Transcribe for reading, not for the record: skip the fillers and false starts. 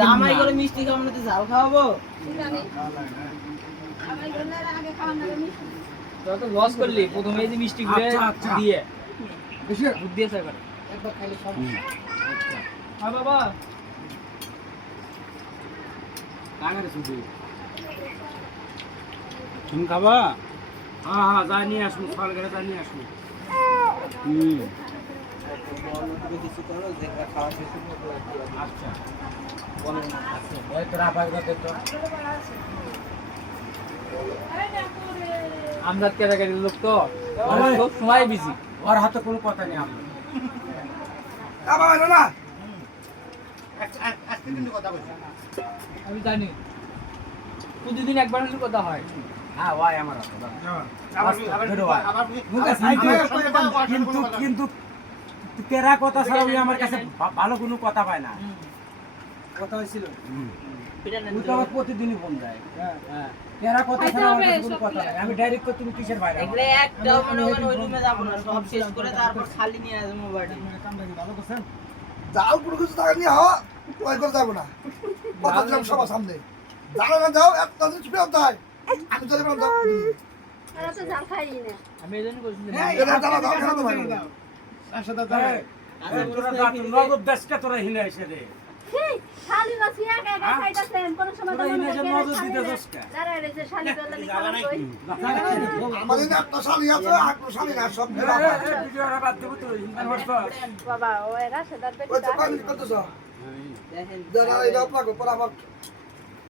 জামাই করে মিষ্টি খাবো না তো ঝাল খাওয়াবো? তোরা তো লস করলি প্রথমে এই যে মিষ্টি ঘুরে দিয়ে দুধ দিয়ে স্যার করে একবার খাইলে সব আচ্ছা হ্যাঁ বাবা কাগারে শুধু তুমি খাবা? হ্যাঁ হ্যাঁ যা নিয়ে আসুন ফল করে যা নিয়ে আসুন কিছু করো যেটা খাওয়া শেষ হলো আচ্ছা ওই তোরা পাক দে তো আমরা কেরাকারি লোক তো সব সময় বিজি ওর হাতে কোনো কথা নেই আমার না আমি জানি প্রতিদিন একবার হলে কথা হয় হ্যাঁ ভাই আমার হাতে কিন্তু কিন্তু তেরা কথা ছাড়া ওই আমার কাছে ভালো কোনো কথা পায় না কথা হয়েছিল ওই তো আমার প্রতিদিনই ফোন দেয় হ্যাঁ তেরা কথা ছাড়া আমার কাছে কোনো কথা নাই আমি ডাইরেক্ট করে তুমি কিসের বাইরে এগুলো একটাও মনে করেন ওই রুমে যাবো না সব শেষ করে তারপর খালি নিয়ে আসবো মোবাইলটা ভালো করছেন যাও কোনো কিছু টাকা নিয়ে হওয়া ওই করে যাবো না কথা দিলাম সবার সামনে যাও না যাও এত তাদের চুপে হতে হয় আমি চলে গেলাম যাও এরা তো জাল খাই না। আমি এই জন্য করছি এরা যাও যাও খেলা তো ভাই নগদ দেশকে তোরা হিনে এসে রে ছি, শালি বাসি একা একা খাইতাছেন, কোন সময় তো তোরা মনে হিনে এসে হয় নগদ শালি দিতে না। দশটা দাঁড়ায় রয়েছে, শালি করলে নি খাবার কই? আমাদের একটা শালি আছে আর কোনো শালি না সব ভিডিওটা বাদ দেবো তো বাবা, ও এরা সেদার ওই তো বেটা। কাজ করতেছ দেখেন যারা এটা আপনাকে পর আমার